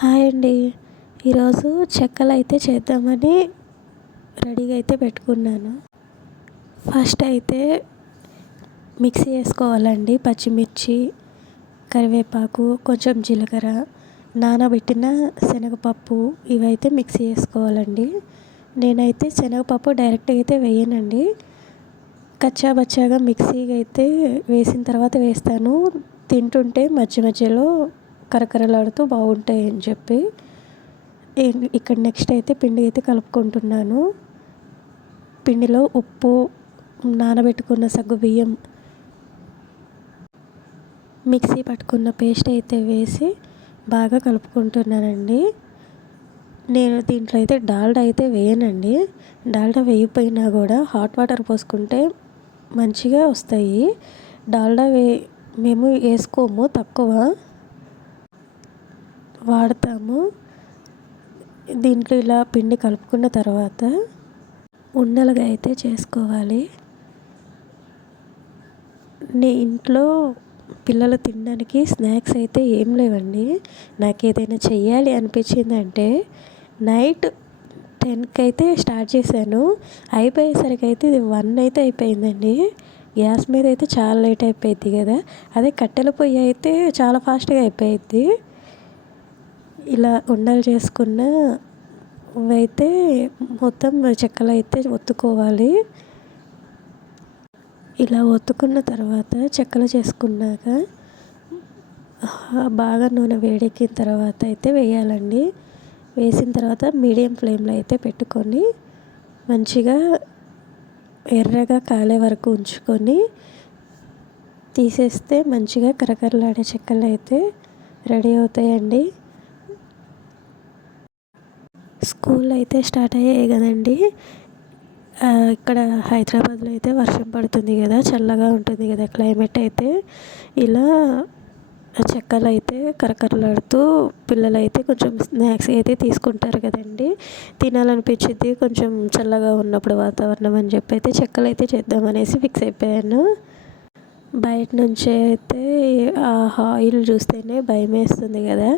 Hi అండి. ఈరోజు చెక్కలు అయితే చేద్దామని రెడీగా అయితే పెట్టుకున్నాను. ఫస్ట్ అయితే మిక్సీ వేసుకోవాలండి. పచ్చిమిర్చి, కరివేపాకు, కొంచెం జీలకర్ర, నానబెట్టిన శనగపప్పు ఇవైతే మిక్సీ వేసుకోవాలండి. నేనైతే శనగపప్పు డైరెక్ట్గా అయితే వేయనండి. కచ్చా బచ్చాగా మిక్సీకి అయితే వేసిన తర్వాత వేస్తాను. తింటుంటే మధ్య మధ్యలో కరకరలాడుతూ బాగుంటాయి అని చెప్పి ఇక్కడ నెక్స్ట్ అయితే పిండి అయితే కలుపుకుంటున్నాను. పిండిలో ఉప్పు, నానబెట్టుకున్న సగ్గుబియ్యం, మిక్సీ పట్టుకున్న పేస్ట్ అయితే వేసి బాగా కలుపుకుంటున్నానండి. నేను దీంట్లో అయితే డాల్డా అయితే వేయనండి. డాల్డా వేయకపోయినా కూడా హాట్ వాటర్ పోసుకుంటే మంచిగా వస్తాయి. డాల్డా మేము వేసుకోము, తక్కువ వాడతాము. దీంట్లో ఇలా పిండి కలుపుకున్న తర్వాత ఉండలుగా అయితే చేసుకోవాలి. ఇంట్లో పిల్లలు తినడానికి స్నాక్స్ అయితే ఏం లేవండి. నాకు ఏదైనా చెయ్యాలి అనిపించిందంటే నైట్ 10కి అయితే స్టార్ట్ చేశాను. అయిపోయేసరికి అయితే ఇది 1 అయితే అయిపోయిందండి. గ్యాస్ మీద అయితే చాలా లేట్ అయిపోయింది కదా. అదే కట్టెల పొయ్యి అయితే చాలా ఫాస్ట్గా అయిపోయింది. ఇలా ఉండలు చేసుకున్న అయితే మొత్తం చెక్కలు అయితే ఒత్తుకోవాలి. ఇలా ఒత్తుకున్న తర్వాత చెక్కలు చేసుకున్నాక బాగా నూనె వేడెక్కిన తర్వాత అయితే వేయాలండి. వేసిన తర్వాత మీడియం ఫ్లేమ్లో అయితే పెట్టుకొని మంచిగా ఎర్రగా కాలే వరకు ఉంచుకొని తీసేస్తే మంచిగా కరకరలాడే చెక్కలు అయితే రెడీ అవుతాయండి. స్కూల్ అయితే స్టార్ట్ అయ్యాయి కదండి. ఇక్కడ హైదరాబాద్లో అయితే వర్షం పడుతుంది కదా, చల్లగా ఉంటుంది కదా క్లైమేట్. అయితే ఇలా చెక్కలు అయితే కరకరలాడుతూ పిల్లలు అయితే కొంచెం స్నాక్స్ అయితే తీసుకుంటారు కదండి. తినాలనిపించింది కొంచెం చల్లగా ఉన్నప్పుడు వాతావరణం అని చెప్పి అయితే చెక్కలు అయితే చేద్దామనేసి ఫిక్స్ అయిపోయాను. బయట నుంచి అయితే ఆయిల్ చూస్తేనే భయం వేస్తుంది కదా,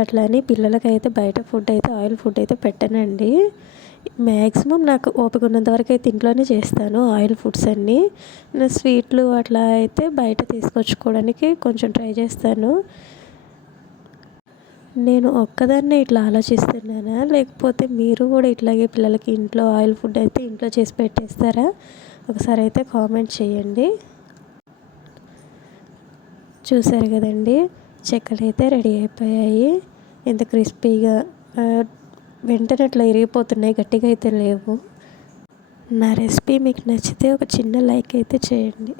అట్లా అని పిల్లలకైతే బయట ఫుడ్ అయితే ఆయిల్ ఫుడ్ అయితే పెట్టనండి. మ్యాక్సిమం నాకు ఓపిక ఉన్నంత వరకు అయితే ఇంట్లోనే చేస్తాను ఆయిల్ ఫుడ్స్ అన్నీ. స్వీట్లు అట్లా అయితే బయట తీసుకొచ్చుకోవడానికి కొంచెం ట్రై చేస్తాను. నేను ఒక్కదాన్నే ఇట్లా ఆలోచిస్తున్నానా, లేకపోతే మీరు కూడా ఇట్లాగే పిల్లలకి ఇంట్లో ఆయిల్ ఫుడ్ అయితే ఇంట్లో చేసి పెట్టేస్తారా? ఒకసారి అయితే కామెంట్ చేయండి. చూసారు కదండి, చెక్కలు అయితే రెడీ అయిపోయాయి. ఎంత క్రిస్పీగా వెంటనే అట్లా ఇరిగిపోతున్నాయి, గట్టిగా అయితే లేవు. నా రెసిపీ మీకు నచ్చితే ఒక చిన్న లైక్ అయితే చేయండి.